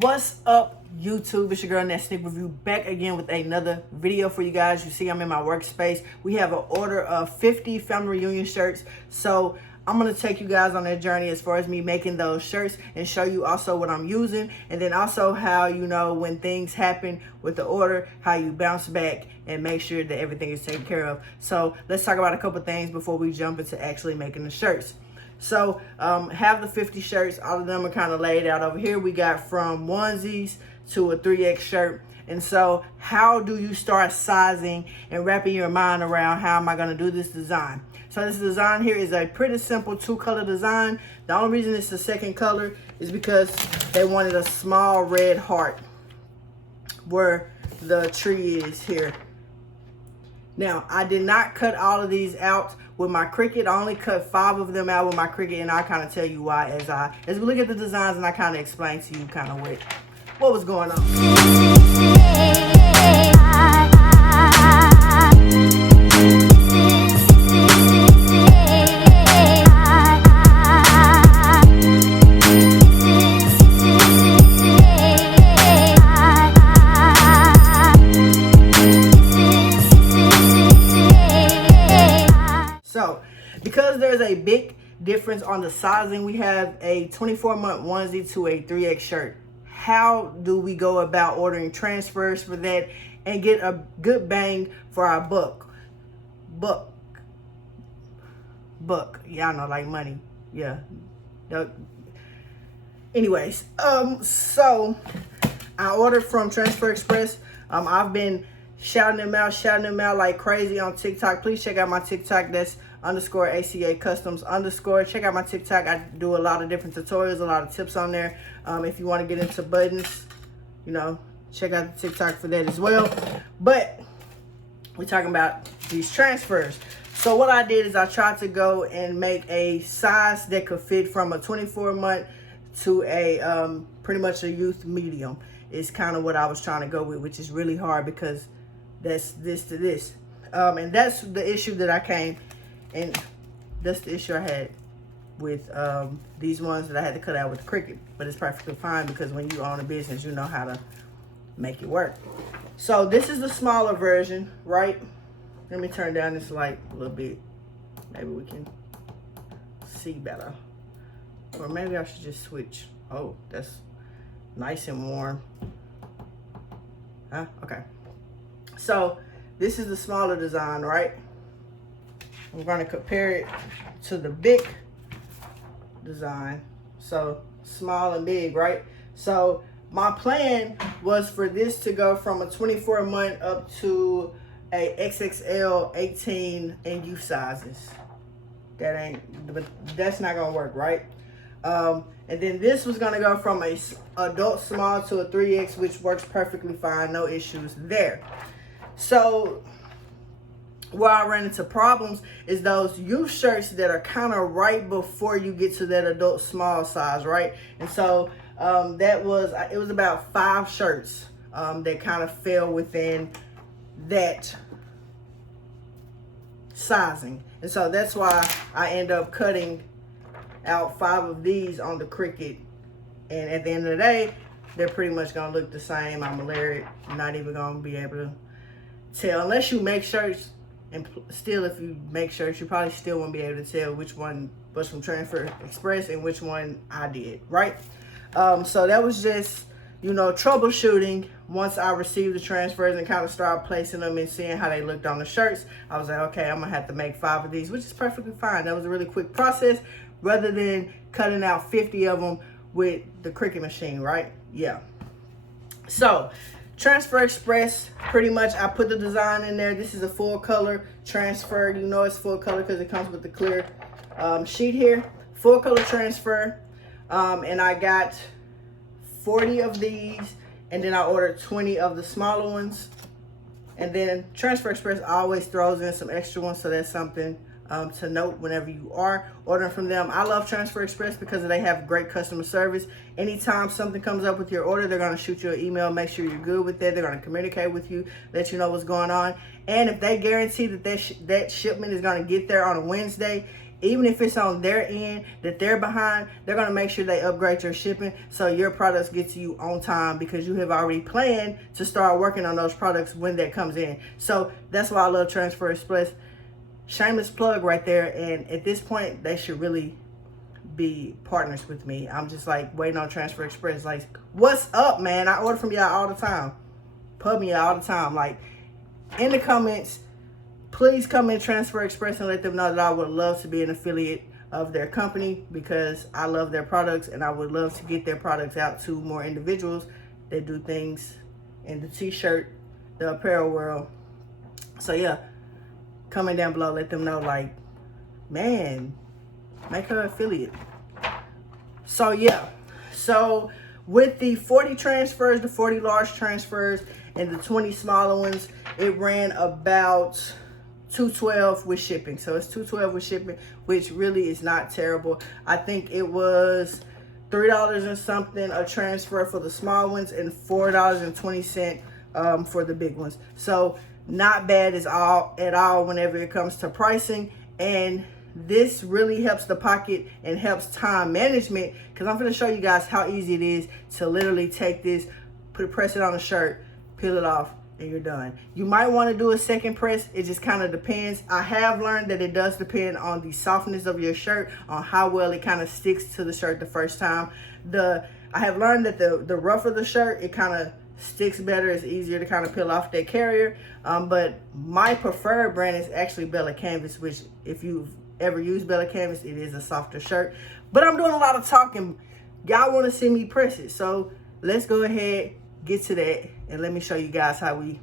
What's up, YouTube? It's your girl Nat Sneak Review, back again with another video for you guys. You see I'm in my workspace. We have an order of 50 family reunion shirts. So I'm going to take you guys on that journey as far as me making those shirts and show you also what I'm using. And then also how, you know, when things happen with the order, how you bounce back and make sure that everything is taken care of. So let's talk about a couple things before we jump into actually making the shirts. So have the 50 shirts. All of them are kind of laid out over here. We got from onesies to a 3X shirt. And so how do you start sizing and wrapping your mind around how am I going to do this design? So this design here is a pretty simple 2-color design. The only reason it's the second color is because they wanted a small red heart where the tree is here. Now, I did not cut all of these out with my Cricut. I only cut 5 of them out with my Cricut, and I'll kind of tell you why as we look at the designs and I kind of explain to you kind of what was going on. So, because there's a big difference on the sizing, we have a 24-month onesie to a 3X shirt. How do we go about ordering transfers for that and get a good bang for our buck? Y'all know, like money. Yeah. Anyways, so I ordered from Transfer Express. I've been shouting them out like crazy on TikTok. Please check out my TikTok. That's _ACA Customs _. Check out my TikTok. I do a lot of different tutorials, a lot of tips on there. If you want to get into buttons, you know, check out the TikTok for that as well. But we're talking about these transfers. So what I did is I tried to go and make a size that could fit from a 24-month to a pretty much a youth medium. Is kind of what I was trying to go with, which is really hard because that's this to this. And that's the issue that I came, and that's the issue I had with these ones that I had to cut out with Cricut. But it's perfectly fine because when you own a business, you know how to make it work. So this is the smaller version, right? Let me turn down this light a little bit. Maybe we can see better. Or maybe I should just switch. Oh, that's nice and warm. Huh? Okay. So this is the smaller design, right? We're going to compare it to the big design. So small and big, right? So my plan was for this to go from a 24-month up to a XXL 18 in youth sizes. But that's not gonna work, right? And then this was gonna go from a adult small to a 3X, which works perfectly fine, no issues there. So where I ran into problems is those youth shirts that are kind of right before you get to that adult small size, right? And so it was about 5 shirts that kind of fell within that sizing. And so that's why I end up cutting out 5 of these on the Cricut. And at the end of the day, they're pretty much gonna look the same. I'm not even gonna be able to tell unless you make shirts. And still, if you make shirts, you probably still won't be able to tell which one was from Transfer Express and which one I did, right? So that was just, you know, troubleshooting. Once I received the transfers and kind of started placing them and seeing how they looked on the shirts, I was like, okay, I'm gonna have to make 5 of these, which is perfectly fine. That was a really quick process rather than cutting out 50 of them with the Cricut machine, right? Yeah. So Transfer Express, pretty much I put the design in there. This is a full color transfer. You know it's full color because it comes with the clear sheet here. Full color transfer. And I got 40 of these, and then I ordered 20 of the smaller ones. And then Transfer Express always throws in some extra ones, so that's something to note whenever you are ordering from them. I love Transfer Express because they have great customer service. Anytime something comes up with your order, they're going to shoot you an email, make sure you're good with it. They're going to communicate with you, let you know what's going on. And if they guarantee that that shipment is going to get there on a Wednesday, even if it's on their end that they're behind, they're going to make sure they upgrade your shipping so your products get to you on time, because you have already planned to start working on those products when that comes in. So that's why I love Transfer Express. Shameless plug right there. And at this point, they should really be partners with me. I'm just like waiting on Transfer Express. Like, what's up, man? I order from y'all all the time. Pub me all the time. Like, in the comments, please come in Transfer Express and let them know that I would love to be an affiliate of their company, because I love their products and I would love to get their products out to more individuals that do things in the t-shirt, the apparel world. So yeah, comment down below, let them know, like, man, make her affiliate. So yeah, so with the 40 transfers, the 40 large transfers, and the 20 smaller ones, it ran about $212 with shipping. So it's $212 with shipping, which really is not terrible. I think it was $3 and something a transfer for the small ones and $4.20 for the big ones. So not bad at all whenever it comes to pricing. And this really helps the pocket and helps time management, because I'm going to show you guys how easy it is to literally take this, press it on a shirt, peel it off, and you're done. You might want to do a second press. It just kind of depends. I have learned that it does depend on the softness of your shirt, on how well it kind of sticks to the shirt the first time. I have learned that the rougher the shirt, it kind of sticks better. It's easier to kind of peel off that carrier. But my preferred brand is actually Bella Canvas, which if you've ever used Bella Canvas, it is a softer shirt. But I'm doing a lot of talking. Y'all want to see me press it. So let's go ahead, get to that, and let me show you guys how we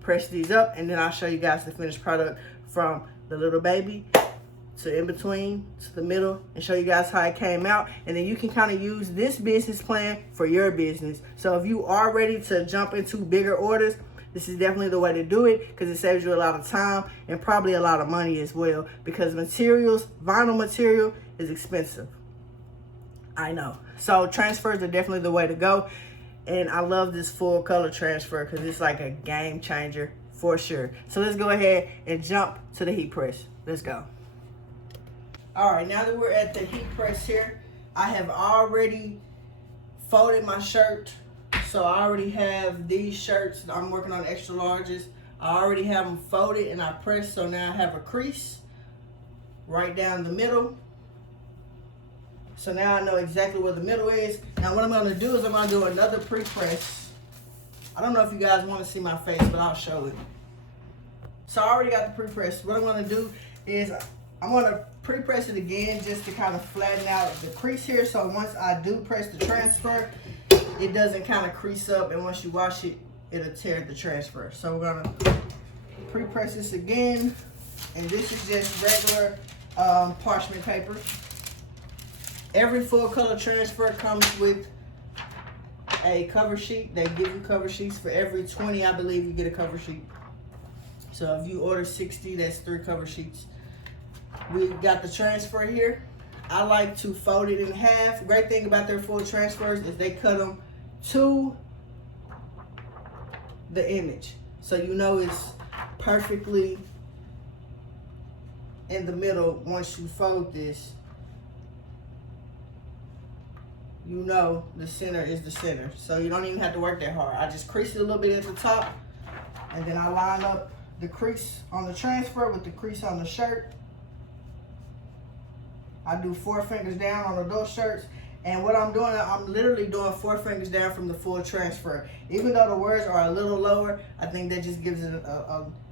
press these up, and then I'll show you guys the finished product from the little baby to in between to the middle, and show you guys how it came out. And then you can kind of use this business plan for your business. So if you are ready to jump into bigger orders, this is definitely the way to do it, because it saves you a lot of time and probably a lot of money as well, because materials, vinyl material is expensive. I know. So transfers are definitely the way to go. And I love this full color transfer because it's like a game changer for sure. So let's go ahead and jump to the heat press. Let's go. All right, now that we're at the heat press here, I have already folded my shirt. So I already have these shirts. I'm working on extra larges. I already have them folded and I pressed. So now I have a crease right down the middle. So now I know exactly where the middle is. Now what I'm going to do is I'm going to do another pre-press. I don't know if you guys want to see my face, but I'll show it. So I already got the pre-press. What I'm going to do is I'm going to pre-press it again just to kind of flatten out the crease here. So once I do press the transfer, it doesn't kind of crease up. And once you wash it, it'll tear the transfer. So we're going to pre-press this again. And this is just regular parchment paper. Every full color transfer comes with a cover sheet. They give you cover sheets for every 20, I believe, you get a cover sheet. So if you order 60, that's 3 cover sheets. We've got the transfer here. I like to fold it in half. Great thing about their full transfers is they cut them to the image. So you know it's perfectly in the middle once you fold this. You know the center is the center. So you don't even have to work that hard. I just crease it a little bit at the top, and then I line up the crease on the transfer with the crease on the shirt. I do 4 fingers down on adult shirts. And what I'm doing, I'm literally doing 4 fingers down from the full transfer. Even though the words are a little lower, I think that just gives it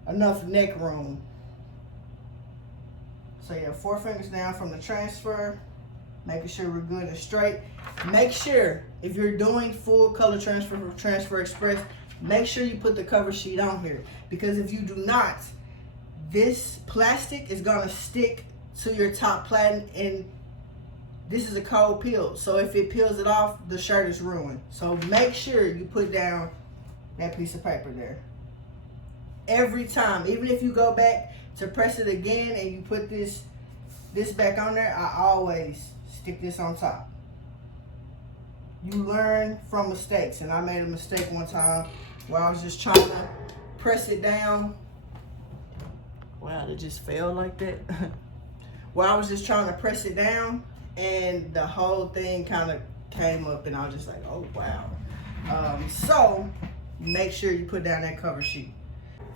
enough neck room. So yeah, 4 fingers down from the transfer. Making sure we're good and straight. Make sure, if you're doing full color transfer from Transfer Express, make sure you put the cover sheet on here. Because if you do not, this plastic is gonna stick to your top platen, and this is a cold peel. So if it peels it off, the shirt is ruined. So make sure you put down that piece of paper there. Every time, even if you go back to press it again and you put this back on there, I always stick this on top. You learn from mistakes, and I made a mistake one time where I was just trying to press it down. Wow, it just fell like that. where I was just trying to press it down and the whole thing kind of came up and I was just like, oh wow. So make sure you put down that cover sheet.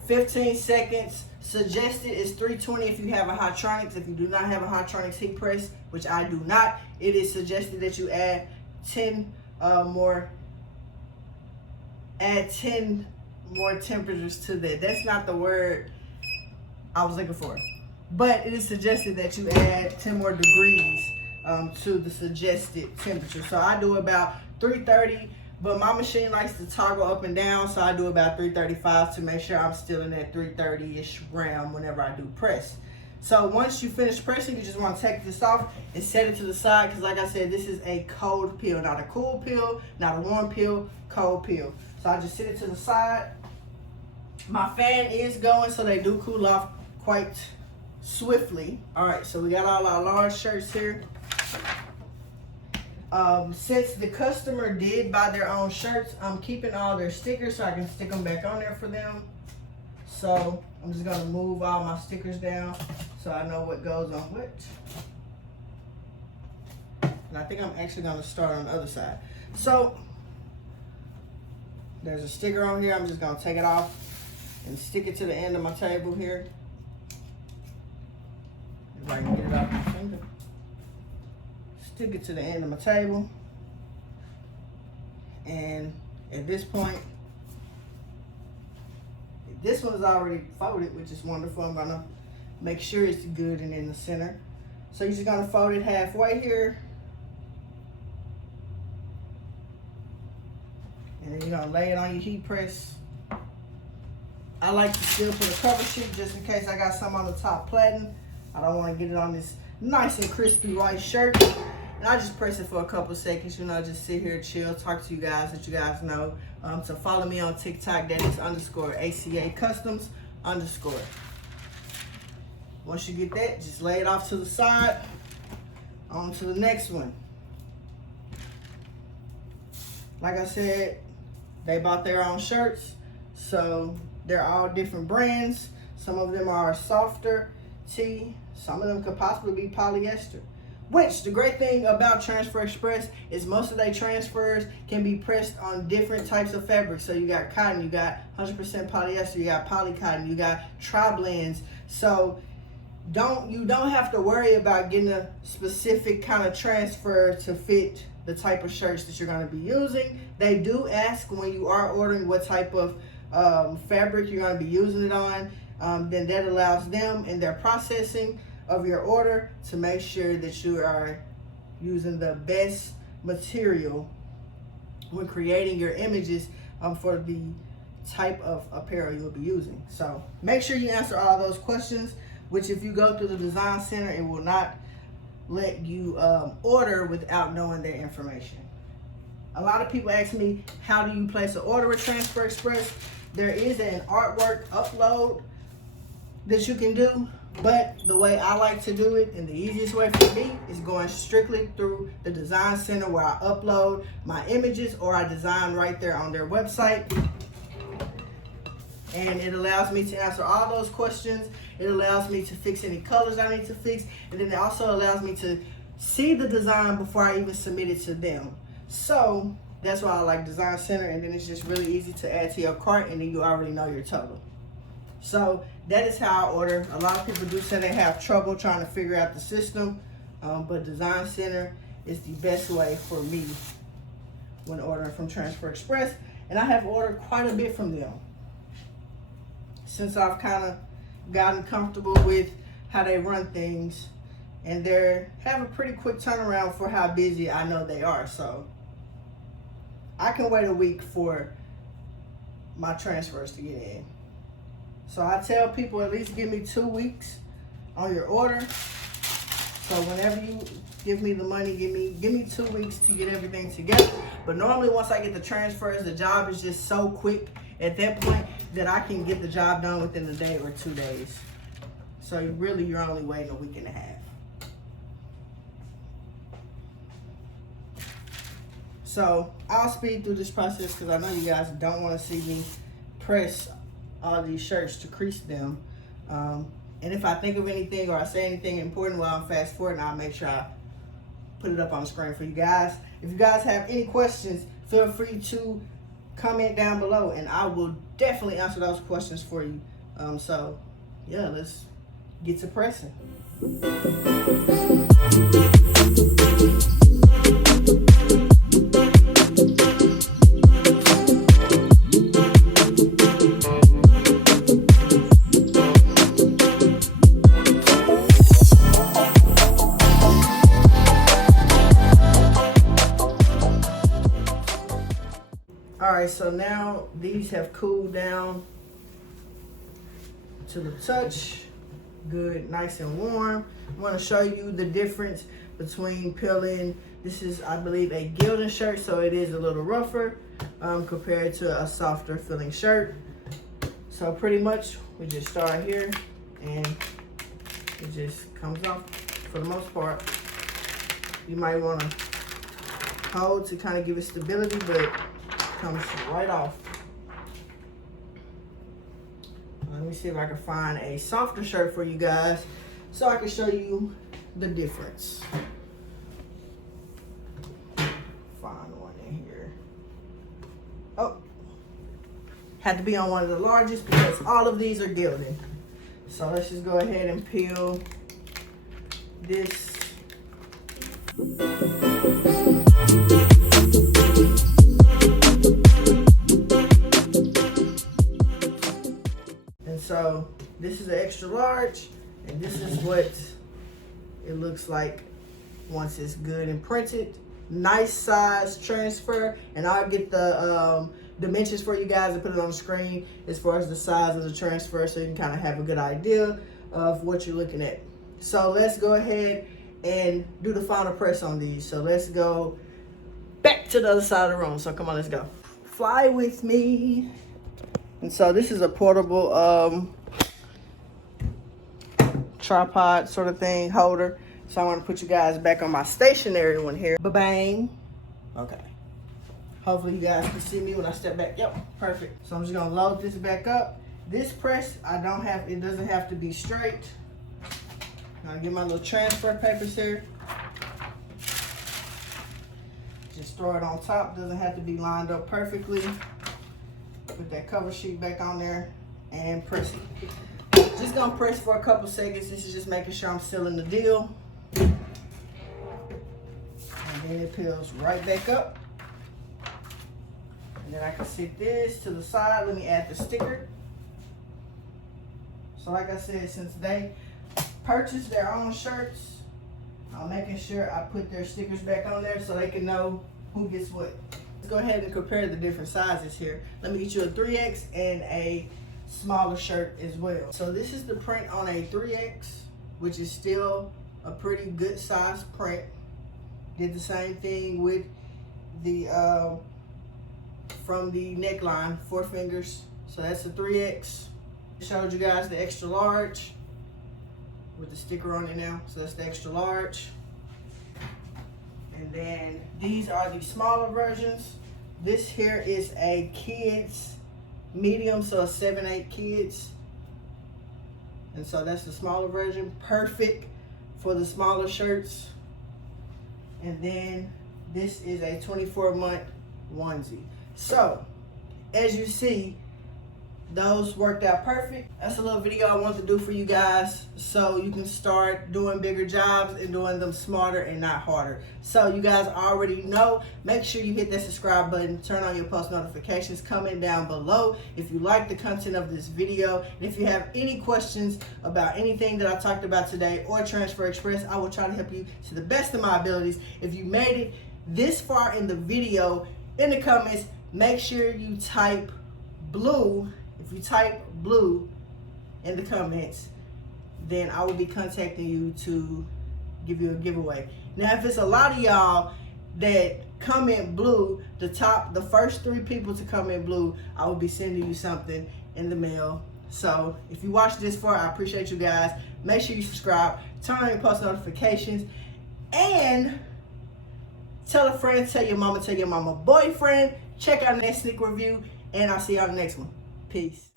15 seconds. Suggested is 320 if you have a Hotronix. If you do not have a Hotronix heat press, which I do not, it is suggested that you add 10 more temperatures to that. That's not the word I was looking for. But it is suggested that you add 10 more degrees to the suggested temperature. So I do about 330, but my machine likes to toggle up and down, so I do about 335 to make sure I'm still in that 330-ish realm whenever I do press. So once you finish pressing, you just want to take this off and set it to the side, because like I said, this is a cold peel, not a cool peel, not a warm peel, cold peel. So I just set it to the side. My fan is going, so they do cool off quite swiftly. All right, so we got all our large shirts here. Since the customer did buy their own shirts, I'm keeping all their stickers so I can stick them back on there for them. So I'm just gonna move all my stickers down so I know what goes on what. And I think I'm actually gonna start on the other side. So there's a sticker on here. I'm just gonna take it off and stick it to the end of my table here. If I can get it off my finger. Stick it to the end of my table. And at this point, this one's already folded, which is wonderful. I'm gonna make sure it's good and in the center. So you're just gonna fold it halfway here. And then you're gonna lay it on your heat press. I like to still put a cover sheet just in case I got some on the top plating. I don't wanna get it on this nice and crispy white shirt. And I just press it for a couple seconds, you know, just sit here, chill, talk to you guys, let you guys know. So follow me on TikTok, that is _ACA Customs _. Once you get that, just lay it off to the side. On to the next one. Like I said, they bought their own shirts, so they're all different brands. Some of them are softer tee, some of them could possibly be polyester. Which, the great thing about Transfer Express is most of their transfers can be pressed on different types of fabrics. So you got cotton, you got 100% polyester, you got poly cotton, you got tri-blends. So you don't have to worry about getting a specific kind of transfer to fit the type of shirts that you're going to be using. They do ask when you are ordering what type of fabric you're going to be using it on. Then that allows them in their processing of your order to make sure that you are using the best material when creating your images for the type of apparel you'll be using. So make sure you answer all those questions, which if you go through the design center, it will not let you order without knowing their information. A lot of people ask me, how do you place an order with Transfer Express? There is an artwork upload that you can do. But the way I like to do it, and the easiest way for me, is going strictly through the design center where I upload my images or I design right there on their website. And it allows me to answer all those questions. It allows me to fix any colors I need to fix. And then it also allows me to see the design before I even submit it to them. So that's why I like Design Center. And then it's just really easy to add to your cart, and then you already know your total. So that is how I order. A lot of people do say they have trouble trying to figure out the system, but Design Center is the best way for me when ordering from Transfer Express. And I have ordered quite a bit from them since I've kind of gotten comfortable with how they run things, and they have a pretty quick turnaround for how busy I know they are. So I can wait a week for my transfers to get in. So I tell people at least give me 2 weeks on your order. So whenever you give me the money, give me 2 weeks to get everything together. But normally once I get the transfers, the job is just so quick at that point that I can get the job done within a day or 2 days. So really you're only waiting a week and a half. So I'll speed through this process because I know you guys don't want to see me press all these shirts to crease them. And if I think of anything or I say anything important while I'm fast forwarding, I'll make sure I put it up on the screen for you guys. If you guys have any questions, feel free to comment down below and I will definitely answer those questions for you. So yeah, let's get to pressing. Alright, so now these have cooled down to the touch. Good, nice and warm. I want to show you the difference between peeling. This is, I believe, a Gildan shirt, so it is a little rougher compared to a softer feeling shirt. So pretty much we just start here and it just comes off for the most part. You might want to hold to kind of give it stability, but it comes right off. Let me see if I can find a softer shirt for you guys so I can show you the difference. Find one in here. Oh, had to be on one of the largest because all of these are Gildan. So let's just go ahead and peel this. So this is an extra large, and this is what it looks like once it's good and printed. Nice size transfer, and I'll get the dimensions for you guys and put it on the screen as far as the size of the transfer so you can kind of have a good idea of what you're looking at. So let's go ahead and do the final press on these. So let's go back to the other side of the room. So come on, let's go. Fly with me. And so this is a portable tripod sort of thing, holder. So I want to put you guys back on my stationary one here. Ba-bang. Okay. Hopefully you guys can see me when I step back. Yep, perfect. So I'm just going to load this back up. This press, it doesn't have to be straight. I'm going to get my little transfer papers here. Just throw it on top. Doesn't have to be lined up perfectly. Put that cover sheet back on there and press it. Just gonna press for a couple seconds. This is just making sure I'm sealing the deal. And then it peels right back up. And then I can sit this to the side. Let me add the sticker. So like I said, since they purchased their own shirts, I'm making sure I put their stickers back on there so they can know who gets what. Let's go ahead and compare the different sizes here. Let me get you a 3X and a smaller shirt as well. So this is the print on a 3X, which is still a pretty good size print. Did the same thing with the from the neckline, 4 fingers. So that's a 3X. Showed you guys the extra large with the sticker on it now. So that's the extra large. And then these are the smaller versions. This here is a kids medium, so a 7-8 kids. And so that's the smaller version, perfect for the smaller shirts. And then this is a 24-month onesie. So as you see, those worked out perfect. That's a little video I want to do for you guys so you can start doing bigger jobs and doing them smarter and not harder. So you guys already know, make sure you hit that subscribe button, turn on your post notifications, comment down below if you like the content of this video. And if you have any questions about anything that I talked about today or Transfer Express, I will try to help you to the best of my abilities. If you made it this far in the video, in the comments, make sure you type blue. If you type blue in the comments, then I will be contacting you to give you a giveaway. Now, if it's a lot of y'all that comment blue, the first 3 people to comment blue, I will be sending you something in the mail. So if you watched this far, I appreciate you guys. Make sure you subscribe, turn on your post notifications, and tell a friend, tell your mama boyfriend. Check out the next sneak review, and I'll see y'all in the next one. Peace.